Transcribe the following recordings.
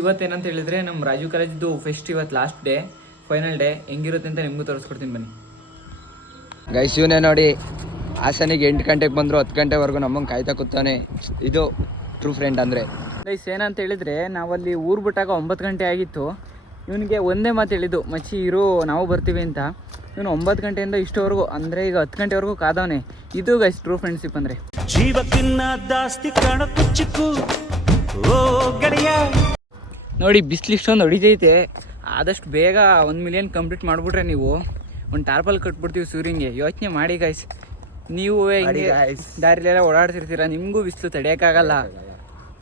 ಇವತ್ತೇನಂತ ಹೇಳಿದ್ರೆ ನಮ್ಮ ರಾಜು ಕಾಲೇಜ್ದು ಫೆಸ್ಟ್ ಇವತ್ತು ಲಾಸ್ಟ್ ಡೇ, ಫೈನಲ್ ಡೇ. ಹೆಂಗಿರುತ್ತೆ ಅಂತ ನಿಮಗೂ ತೋರಿಸ್ಕೊಡ್ತೀನಿ ಬನ್ನಿ ಗೈಸ್. ಇವನೇ ನೋಡಿ, ಹಾಸನಿಗೆ 8 ಗಂಟೆಗೆ ಬಂದರು, 10 ಗಂಟೆವರೆಗೂ ನಮ್ಮಂಗೆ ಕಾಯ್ತಾ ಕೂತಾನೆ. ಇದು ಟ್ರೂ ಫ್ರೆಂಡ್ ಅಂದರೆ. ಗೈಸ್ ಏನಂತ ಹೇಳಿದರೆ, ನಾವಲ್ಲಿ ಊರು ಬಿಟ್ಟಾಗ 9 ಗಂಟೆ ಆಗಿತ್ತು. ಇವನಿಗೆ ಒಂದೇ ಮಾತು ಹೇಳಿದ್ದು, ಮಚ್ಚಿ ಇರು ನಾವು ಬರ್ತೀವಿ ಅಂತ. ಇವನು 9 ಗಂಟೆಯಿಂದ ಇಷ್ಟವರೆಗೂ, ಅಂದರೆ ಈಗ 10 ಗಂಟೆವರೆಗೂ ಕಾದವನೆ. ಇದು ಗೈಸ್ ಟ್ರೂ ಫ್ರೆಂಡ್ಶಿಪ್ ಅಂದರೆ. ನೋಡಿ ಬಿಸಿಲು ಇಷ್ಟೊಂದು ಹೊಡಿತೈತೆ. ಆದಷ್ಟು ಬೇಗ 1 ಮಿಲಿಯನ್ ಕಂಪ್ಲೀಟ್ ಮಾಡಿಬಿಟ್ರೆ ನೀವು ಒಂದು ಟಾರ್ಪಲ್ ಕಟ್ಬಿಡ್ತೀವಿ ಸೂರ್ಯಂಗೆ. ಯೋಚನೆ ಮಾಡಿ ಗೈಸ್, ನೀವು ಹೆಂಗೆ ದಾರಿಲೆಲ್ಲ ಓಡಾಡ್ತಿರ್ತೀರ, ನಿಮಗೂ ಬಿಸಿಲು ತಡೆಯೋಕ್ಕಾಗಲ್ಲ.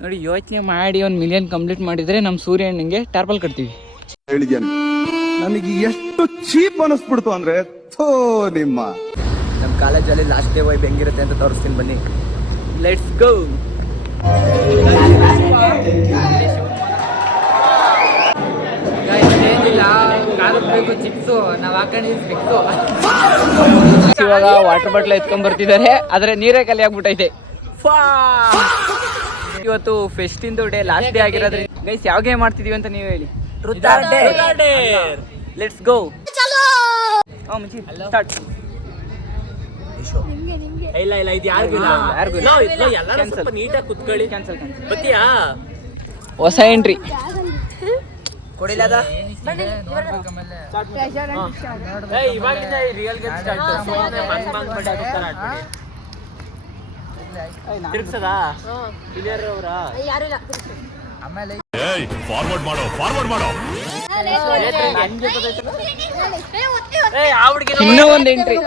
ನೋಡಿ ಯೋಚನೆ ಮಾಡಿ 1 ಮಿಲಿಯನ್ ಕಂಪ್ಲೀಟ್ ಮಾಡಿದರೆ ನಮ್ಮ ಸೂರ್ಯನಿಗೆ ಟಾರ್ಪಲ್ ಕಟ್ತೀವಿ. ನನಗೆ ಎಷ್ಟು ಚೀಪ್ ಅನಿಸ್ಬಿಡ್ತು ಅಂದರೆ, ನಮ್ಮ ಕಾಲೇಜಲ್ಲಿ ಲಾಸ್ಟ್ ಡೇ ವೈಬ್ ಹೆಂಗಿರುತ್ತೆ ಅಂತ ತೋರಿಸ್ತೀನಿ ಬನ್ನಿ. Let's go. ಬೇಕು ಚಿಪ್ಸು ನಾವು ಹಾಕೊಂಡಿದ್ದು ಫಿಕ್ಸು. ಇವಾಗ ವಾಟರ್ ಬಾಟ್ಲ್ ಎತ್ಕೊಂಡ್ ಬರ್ತಿದ್ದಾರೆ, ಆದರೆ ನೀರೇ ಖಾಲಿ ಆಗ್ಬಿಟ್ಟೈತೆ. ಇವತ್ತು ಫೆಸ್ಟಿಂದು ಡೇ, ಲಾಸ್ಟ್ ಡೇ ಆಗಿರೋದ್ರಿ. ಗೈಸ್ ಯಾವ ಗೇಮ್ ಮಾಡ್ತಿದೀವಿ ಅಂತ ನೀವು ಹೇಳಿ. Let's go. ಸ್ಟಾರ್ಟ್. ಇಲ್ಲ ಇಲ್ಲ ಇದು ಯಾರಿಗೂ ಎಲ್ಲರೂ ಸ್ವಲ್ಪ ನೀಟಾಗಿ ಕುತ್ಕೊಳ್ಳಿ. Cancel cancel. ಬತ್ತೀಯಾ ಹೊಸ ಎಂಟ್ರಿ ಕೊಡಿಲ್ಲದ ಇವಾಗಿಂದ ರಿಯಲ್ ಗೇಮ್ ಸ್ಟಾರ್ಟ್. ತಿರ್ಗ್ಸದಾ ಕ್ಲಿಯರ್ ಅವರ ಆಮೇಲೆ ಫಾರ್ವರ್ಡ್ ಮಾಡೋ ಇನ್ನೂ ಒಂದು ಎಂಟ್ರಿ.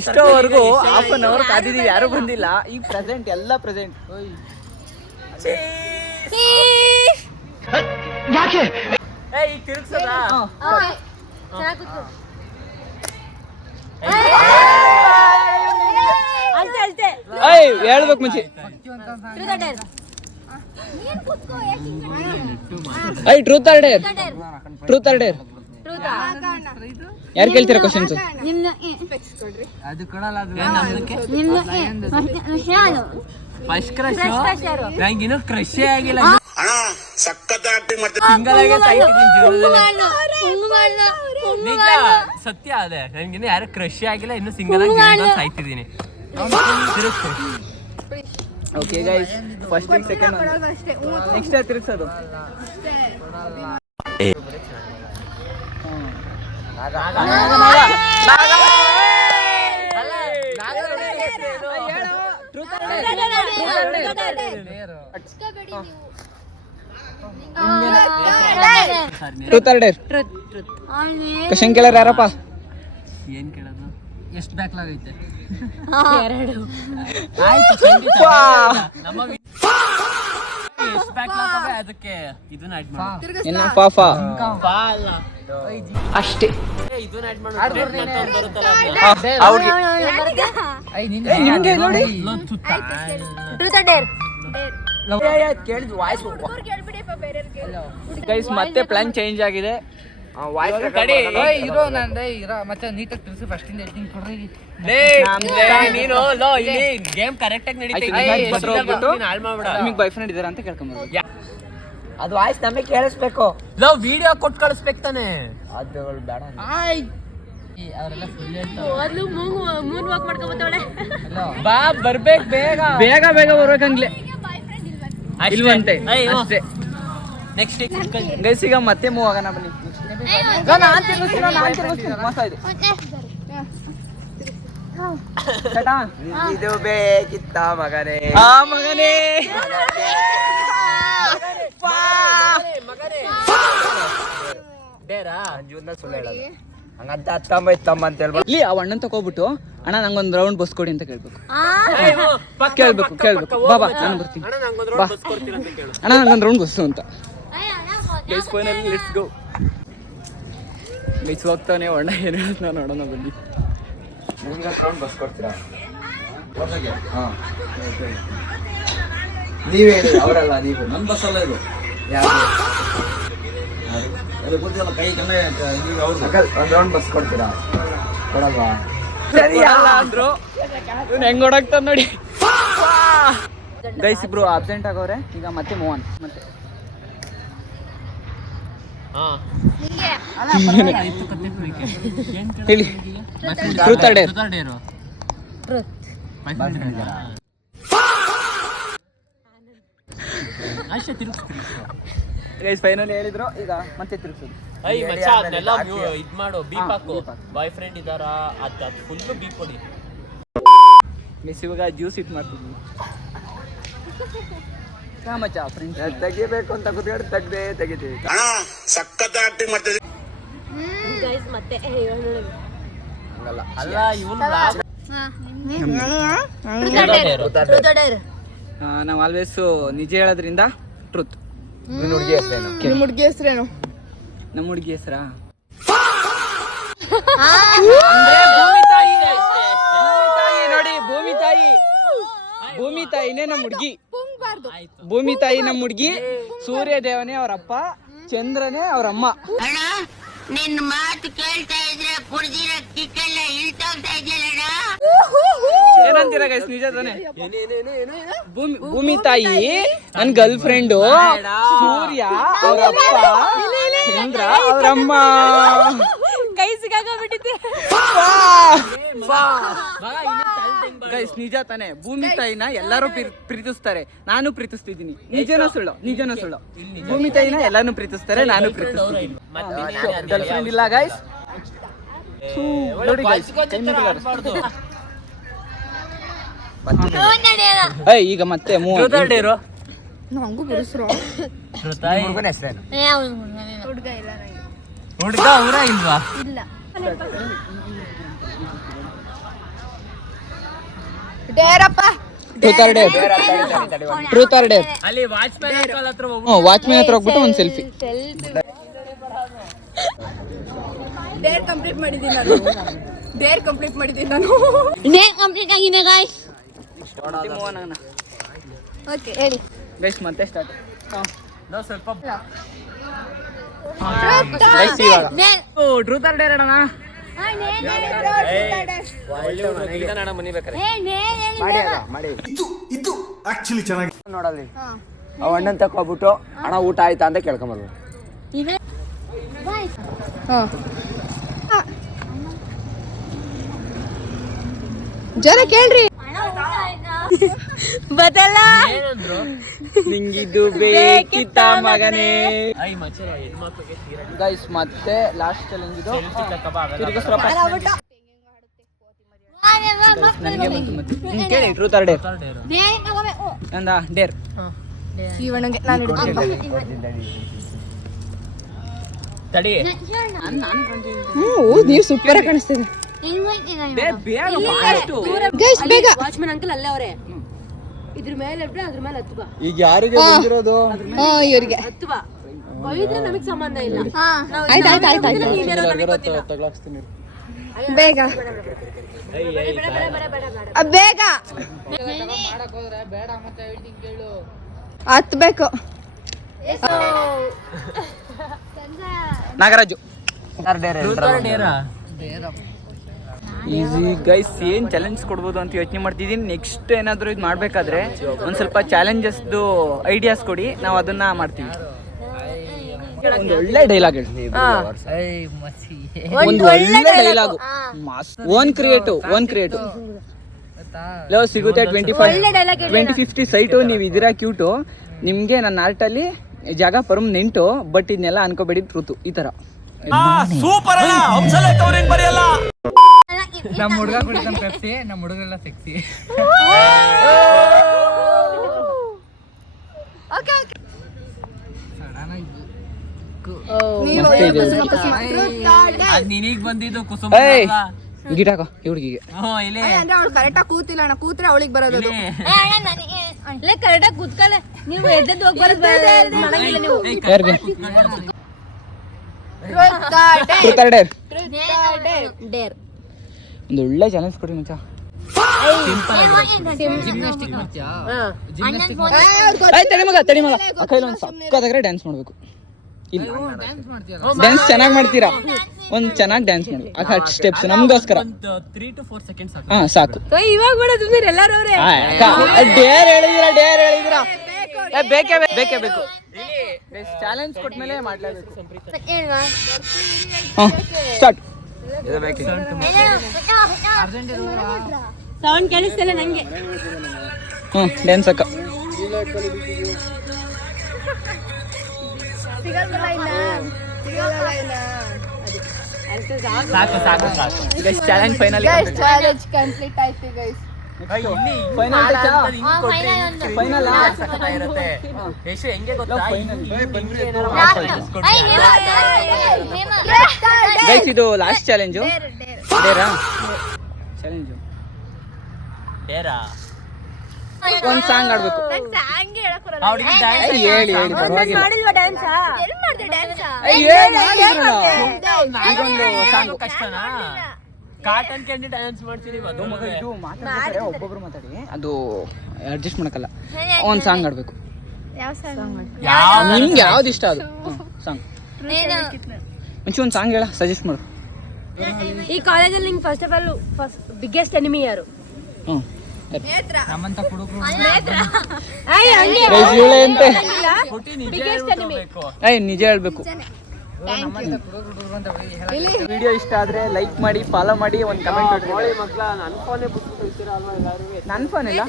ಇಷ್ಟವರೆಗೂ ಹಾಫ್ ಅನ್ ಅವರ್ ಕಾದಿದೀವಿ, ಯಾರು ಬಂದಿಲ್ಲ. ಈಗ ಪ್ರೆಸೆಂಟ್ ಎಲ್ಲ ಪ್ರೆಸೆಂಟ್. ಯಾಕೆ ಈಗ ತಿರುಗ್ಸದ ಹೇಳ್ಬೇಕು ಮುಂಚೆ. Truth or dare. Truth or Deere ಯಾರು ಕೇಳ್ತೀರಾ ಕ್ವಶನ್ಸ್? ಅದು ಕೊಡಲ್ಲ. ಫಸ್ಟ್ ಕ್ರಶ್ ನಂಗೆ ಇನ್ನೂ ಕ್ರಶೇ ಆಗಿಲ್ಲ. ನಿಜ ಸತ್ಯ ಅದೇ, ನಂಗಿನ್ನೂ ಯಾರು ಕ್ರಶೇ ಆಗಿಲ್ಲ, ಇನ್ನು ಸಿಂಗಲ್ ಆಗಿ ಸಾಯ್ತಿದ್ದೀನಿ. Okay guys, first second next ತಿರುಗ್ಸೋದು. Truth or dare. ಕ್ವಶನ್ ಕೇಳೋರು ಯಾರಪ್ಪ? ಏನ್ ಕೇಳೋದು? ಎಷ್ಟು ಬ್ಯಾಕ್ಲಾಗ್ ಐತೆ? 2. ಎಷ್ಟು ಬ್ಯಾಕ್ಲಾಗ್ ಅವೆ ಅದಕ್ಕೆ ಇದನ್ನ ಆಡ್ ಮಾಡು. ಏನು ಫಾಫಾ ಅಲ್ಲ ಅಷ್ಟೇ. ಇದನ್ನ ಆಡ್ ಮಾಡು. ಬರುತ್ತಲ್ಲ ಅವ್ರಿಗೆ ನಿಮಗೆ ನೋಡಿ. ಟ್ರೂತ್ ಆರ್ ಡೇರ್ ಕೇಳಿದ್ ವಾಯ್ಸ್. ಗೈಸ್ ಮತ್ತೆ ಪ್ಲಾನ್ ಚೇಂಜ್ ಆಗಿದೆ. ಗೇಮ್ ಕರೆಕ್ಟ್ ಆಗಿ ನಿಮಗೆ ಬಾಯ್ ಫ್ರೆಂಡ್ ಇದಾರೆ ಅಂತ ಕೇಳ್ಕೊಂಬ. ಅದು ವಾಯ್ಸ್ ನಮಗೆ ಕೇಳಿಸ್ಬೇಕು. ಲವ್ ವಿಡಿಯೋ ಕೊಟ್ಟು ಕಳಿಸ್ಬೇಕು ತಾನೆ. ಅದು ಬೇಡ. ಬಾ ಬರ್ಬೇಕು, ಬೇಗ ಬೇಗ ಬೇಗ ಬರ್ಬೇಕಂಗ್ಲೆ. ಇಲ್ವಂತೆ ಅಷ್ಟೇ. ನೆಕ್ಸ್ಟ್ ಗೈಸ್ ಈಗ ಮತ್ತೆ ಮೂವ್ ಆಗೋಣ ಬನ್ನಿ. ಇದು ಬೇಕಿತ್ತ ಮಗನೇ. ಮಗನೇ ಹಂಗಂತ ತಮ್ಮ ಅಂತ ಹೇಳ್ಬೇಕು. ಇಲ್ಲಿ ಆ ಅಣ್ಣನ್ ತಗೋಬಿಟ್ಟು, ಅಣ್ಣ ನಂಗೊಂದು ರೌಂಡ್ ಬಸ್ ಕೊಡಿ ಅಂತ ಕೇಳ್ಬೇಕು. ಕೇಳ್ಬೇಕು ಬಾಬಾ ನಾನು ಬರ್ತೀನಿ, ಅಣ್ಣ ನಂಗೊಂದು ರೌಂಡ್ ಬಸ್ಸು ಅಂತ. Guys finally let's go. Guys ಹೋಗ್ತಾನೆ ಅಣ್ಣ, ಏನು ಹೇಳ್ತಾನೆ ನೋಡೋಣ ಬನ್ನಿ. ಬಸ್ ಕೊಡ್ತೀರಾ? ನೀವೇ ಅವರಲ್ಲ, ನೀವು ನನ್ನ ಬಸ್ ಅಲ್ಲ ಇದು. ಕೈ ಒಂದು ರೌಂಡ್ ಬಸ್ ಕೊಡ್ತೀರಾ? ಕೊಡಲ್ವಾ? ಅಲ್ಲ ಅಂದ್ರು ಇವ್ನು ಹೆಂಗ್ ಓಡಾಕ್ತಾನ ನೋಡಿ. ಗೈಸ್ ಇಬ್ರು ಅಬ್ಸೆಂಟ್ ಆಗವ್ರೆ. ಈಗ ಮತ್ತೆ ಮೋಹನ್ ಮತ್ತೆ ಹೇಳಿ truth or Deere. Guys final ಹೇಳಿದ್ರು, ಈಗ ಮತ್ತೆ ತಿರುಗಿಸೋದು. ಇದ್ ಮಾಡು, ಬೀಪ್ ಹಾಕು. ಬಾಯ್ ಫ್ರೆಂಡ್ ಇದಾರ ಅದು ಫುಲ್ ಬೀಪ್ ಕೊಡಿ. ಮಿಸ್ ಇವಾಗ ಜ್ಯೂಸ್ ಇಟ್ ಮಾಡ್ತಿದ್ವಿ. ಮಚ್ಚ ಫ್ರೆಂಡ್ಸ್ ತೆಗಿಬೇಕು ಅಂತ ಕೂತ್ಕೊಂಡು ತೆಗಿತೀವಿ. ಮತ್ತೆ ಅಲ್ಲ ಇವನು ನಾವು ಆಲ್ವೇಸ್ ನಿಜ ಹೇಳೋದ್ರಿಂದ ಟ್ರೂತ್. ನಿನ್ನ ಹುಡುಗಿ ಹೆಸರೇನು? ನಿಮ್ಮ ಹುಡುಗಿ ಹೆಸರೇನು? ನಮ್ಮ ಹುಡುಗಿ ಹೆಸರಾ ನೋಡಿ, ಭೂಮಿ ತಾಯಿ. ಭೂಮಿ ತಾಯಿನೇ ನಮ್ಮ ಹುಡುಗಿ. ಭೂಮಿ ತಾಯಿ ನಮ್ಮ ಹುಡುಗಿ, ಸೂರ್ಯ ದೇವನೇ ಅವರಪ್ಪ, ಚಂದ್ರನೇ ಅವರಮ್ಮ. ನಿನ್ನ ಮಾತು ಕೇಳ್ತಾ ಇದ್ರೆ ಕುಡ್ದಿರೋ ಕಿಕ್ಕೆಲ್ಲ ಇಳ್ತೋಗ್ತಾ ಇದೆಯಲ್ಲ. ಏನಂತೀರ ಗೈಸ್? ನಿಜ ತಾನೆ? ಭೂಮಿ ತಾಯಿ ನನ್ ಗರ್ಲ್ ಫ್ರೆಂಡು, ಸೂರ್ಯ ಅವರಪ್ಪ, ಚಂದ್ರ ಅವರಮ್ಮ. ಕೈ ಸಿಕ್ಕಾಕೊಂಡ್ಬಿಟ್ಟಿದೆ. ಗೈಸ್ ನಿಜ ತಾನೆ? ಭೂಮಿ ತಾಯಿನ ಎಲ್ಲರೂ ಪ್ರೀತಿಸ್ತಾರೆ, ನಾನು ಪ್ರೀತಿಸ್ತಿದ್ದೀನಿ. ನಿಜನ ಸುಳ್ಳು? ನಿಜನ ಸುಳ್ಳು? ಭೂಮಿ ತಾಯಿನ ಎಲ್ಲಾನು ಪ್ರೀತಿಸ್ತಾರೆ, ನಾನು ಪ್ರೀತಿಸ್ತೀನಿ. ಗರ್ಲ್ ಫ್ರೆಂಡ್ ಇಲ್ಲ ಗೈಸ್. ನೋಡಿ guys, ಕೈ ಮುಗಿಲಾರ. ಈಗ ಮತ್ತೆ ನಂಗೂ ಬಿಡಿಸ್ರು. ಹುಡುಗನ ಹೆಸರೇನು? ಹುಡುಗ ಇಲ್ಲ ಹುಡುಗ ಊರ ಇಲ್ವಾ? ಇಲ್ಲ. ಡೇರಪ್ಪ. Truth or dare? Truth or dare? ಅಲ್ಲಿ ವಾಚ್ಮ್ಯಾನ್ ಅಂಕಲ್ ಹತ್ರ ವಾಚ್ಮ್ಯಾನ್ ಹತ್ರ ಹೋಗ್ಬಿಟ್ಟು ಒಂದು ಸೆಲ್ಫಿ. ಡೇರ್ ಕಂಪ್ಲೀಟ್ ಮಾಡಿದ್ದೀನಿ ನಾನು. ಡೇರ್ ಕಂಪ್ಲೀಟ್ ಆಗಿದೆ ಗಾಯ್ಸ್. ಓಕೆ ಹೇಳಿ ಗೈಸ್ ಮತ್ತೆ ಸ್ಟಾರ್ಟ್. ಸ್ವಲ್ಪ ಟ್ರೂತ್ ಆರ್ ಡೇರ್ ಅಣ್ಣ? ಇದು ಆಕ್ಚುಲಿ ಚೆನ್ನಾಗಿ ನೋಡಲ್ಲಿ ಅವ ಅಣ್ಣನ್ ತಕೊಬಿಟ್ಟು ಅಣ್ಣ ಊಟ ಆಯ್ತಾ ಅಂತ ಕೇಳ್ಕೊಂಬರ್ಬೋದು. ಜನ ಕೇಳ್ರಿ. ಬದಲ ನಿಂಗಿದು ಬೇಕಿತ್ತ ಮಗನೇ. ಐ ಮಚ್ಚ ಹೆಣ್ಮಕ್ಳಿಗೆ ಗೈಸ್ ಮತ್ತೆ ಲಾಸ್ಟ್ ಚಾಲೆಂಜ್ ಇದು. ತಿರುಗಿಸ್ರಪ್ಪ. ನನಗೆ ಬಂತು ಮತ್ತೆ. ಕೇಳಿ ಟ್ರೂತ್ ಆರ್ ಡೇರ್? ನಂದ ಡೇರ್. ಜೀವನಗೆ ನಾನು ತಡಿ. ನೀವು ಸೂಪರ್ ಆಗಿ ಕಾಣಿಸ್ತಿದೆ. ಗೈಸ್ ಬೇಗ. ವಾಚ್ಮನ್ ಅಂಕಲ್ ಅಲ್ಲೇ ಅವರೇ. ಇದ್ರ ಮೇಲೆ ಇದ್ರೆ ಅದ್ರ ಮೇಲೆ ಹತ್ತು ಬಾ. ಈಗ ಯಾರಿಗೆ ಬಂದಿರೋದು? ಇವರಿಗೆ ಹತ್ತು ಬಾ. ಒಯ್ದ್ರೆ ನಮಗೆ ಸಂಬಂಧ ಇಲ್ಲ. ಬೇಗ ಬೇಗ ಹತ್ಬೇಕು. ನಾಗರಾಜು. ಡೇರಾ ಈಸಿ ಗೈಸ್. ಏನ್ ಚಾಲೆಂಜ್ ಕೊಡ್ಬೋದು ಅಂತ ಯೋಚನೆ ಮಾಡ್ತಿದ್ದೀನಿ. ನೆಕ್ಸ್ಟ್ ಏನಾದ್ರು ಇದು ಮಾಡ್ಬೇಕಾದ್ರೆ ಒಂದ್ ಸ್ವಲ್ಪ ಚಾಲೆಂಜಸ್ದು ಐಡಿಯಾಸ್ ಕೊಡಿ, ನಾವು ಅದನ್ನ ಮಾಡ್ತೀವಿ. ಒಂದು ಒಳ್ಳೆ ಡೈಲಾಗ್ ಹೇಳಿ. ಒಂದು ಒಳ್ಳೆ ಡೈಲಾಗು. ಓನ್ ಕ್ರಿಯೇಟಿವ್ ಲವ್ ಸಿಗುತ್ತೆ. 2050 ಸೈಟು. ನೀವು ಇದೀರಾ ಕ್ಯೂಟು, ನಿಮ್ಗೆ ನನ್ನ ಆರ್ಟಲ್ಲಿ ಜಾಗ ಪರ್ಮನೆಂಟು, ಬಟ್ ಇದನ್ನೆಲ್ಲ ಅನ್ಕೋಬೇಡಿ ಟ್ರೂತು. ಈ ತರ ನಮ್ಮ ಹುಡುಗ ಕುಡಿತಾನೆ ಪೆಪ್ಸಿ, ನಮ್ಮ ಹುಡುಗರೆಲ್ಲ ಸೆಕ್ಸಿ. ಅದ್ ನಿನಗ್ ಬಂದಿದ್ದು ಕುಸುಮ. ಗಿಟಾಕೋ ಈ ಹುಡುಗಿಗೆ. ಇಲ್ಲಿ ಅಂದ್ರೆ ಅವಳು ಕರೆಕ್ಟಾಗಿ ಕೂತಿಲ್ಲ ಅಣ್ಣ. ಕೂತ್ರೆ ಅವಳಿಗೆ ಬರೋದು. ಕರೆಕ್ಟಾಗಿ ಕೂತ್ಕಲೆ. ನೀವು ಎದ್ದದ್ದು ಹೋಗ್ಬಾರ್ದು. ನೀವು ಯಾರಿಗೆ? Truth or Deere? ಡೇರ್. ಒಂದು ಒಳ್ಳೆ ಚಾಲೆಂಜ್ ಕೊಡಿ ಮಚ್ಚ. ಜಿಮ್ನಾಸ್ಟಿಕ್ ಮಾಡ್ತೀಯಾ? ತಡಿ ಮಗ ಆ ಕೈಲಿ ಒಂದು ಸಕ್ಕತ್ತಾಗ್ರೆ ಡ್ಯಾನ್ಸ್ ಮಾಡ್ಬೇಕು. ಡ್ಯಾನ್ಸ್ ಚೆನ್ನಾಗಿ ಮಾಡ್ತೀರಾ, ಒಂದು ಚೆನ್ನಾಗಿ ಡ್ಯಾನ್ಸ್ ಮಾಡಿ ಅಷ್ಟು ಸ್ಟೆಪ್ಸ್ ನಮಗೋಸ್ಕರ. ಒಂದು 3 to 4 seconds ಸಾಕು. ಹಾಂ ಸಾಕು. ಇವಾಗ ಕೂಡ ಸುಮ್ಮನೆ ಎಲ್ಲಾರು ಅವ್ರೆ ಡೇರ್ ಹೇಳಿದಿರಾ ಬೇಕೇ ಬೇಕು. ಚಾಲೆಂಜ್ ಕೊಟ್ಮೇಲೆ ಮಾಡ್ಲೇಬೇಕು. ಹಾಂ ಸ್ಟಾರ್ಟ್. ಸೌಂಡ್ ಕೇಳಿಸ್ತಿಲ್ಲ ನಂಗೆ. ಹ್ಞೂ ಡ್ಯಾನ್ಸ್ ಅಕ್ಕ. ಸಾಕು ಸಾಕು ಸಾಕು. Challenge final. ಚಾಲೆಂಜ್ ಕಂಪ್ಲೀಟ್ ಆಯ್ತು ಗೈಸ್. ಫೈನಲ್ ಇರುತ್ತೆ ಯಶು ಹೆಂಗೆ ಗೊತ್ತಾ ಗೈಸ್ ಇದು ಲಾಸ್ಟ್ ಚಾಲೆಂಜು. ಡೇರಾ ಚಾಲೆಂಜು. ಒಂದು ಸಾಂಗ್ ಆಡ್ಬೇಕು. ಹೇಳಿ ಪರವಾಗಿಲ್ಲ. ಇದೊಂದು ಸಾಂಗ್ ಕಷ್ಟನಾ? ಕಾಟನ್ ಕ್ಯಾಂಡಿ ಡ್ಯಾನ್ಸ್ ಮಾಡ್ತೀನಿ ಇದು ಮಾತಾಡ್ತಾರೆ, ಒಬ್ಬೊಬ್ರು ಮಾತಾಡಿ ಅದು ಅಡ್ಜಸ್ಟ್ ಮಾಡಕ್ಕಲ್ಲ. ಒಂದು ಸಾಂಗ್ ಆಡ್ಬೇಕು. ನಿಮ್ಗೆ ಯಾವ್ದು ಇಷ್ಟ ಅದು ಸಾಂಗ್ ಮುಂಚೆ ಒಂದು ಸಾಂಗ್ ಹೇಳ ಸಜೆಸ್ಟ್ ಮಾಡು. ಈ ಕಾಲೇಜಲ್ಲಿ ನಿಂಗೆ first of all biggest enemy ಯಾರು? ಹ್ಞೂ ನಿಜ ಹೇಳ್ಬೇಕು. ವಿಡಿಯೋ ಇಷ್ಟ ಆದ್ರೆ ಲೈಕ್ ಮಾಡಿ, ಫಾಲೋ ಮಾಡಿ, ಒಂದು ಕಮೆಂಟ್ ಮಾಡಿ. ಮಕ್ಕಳ ನನ್ನ ಫೋನೇ ಬಿಟ್ಟು ನನ್ನ ಫೋನ್ ಇಲ್ಲ.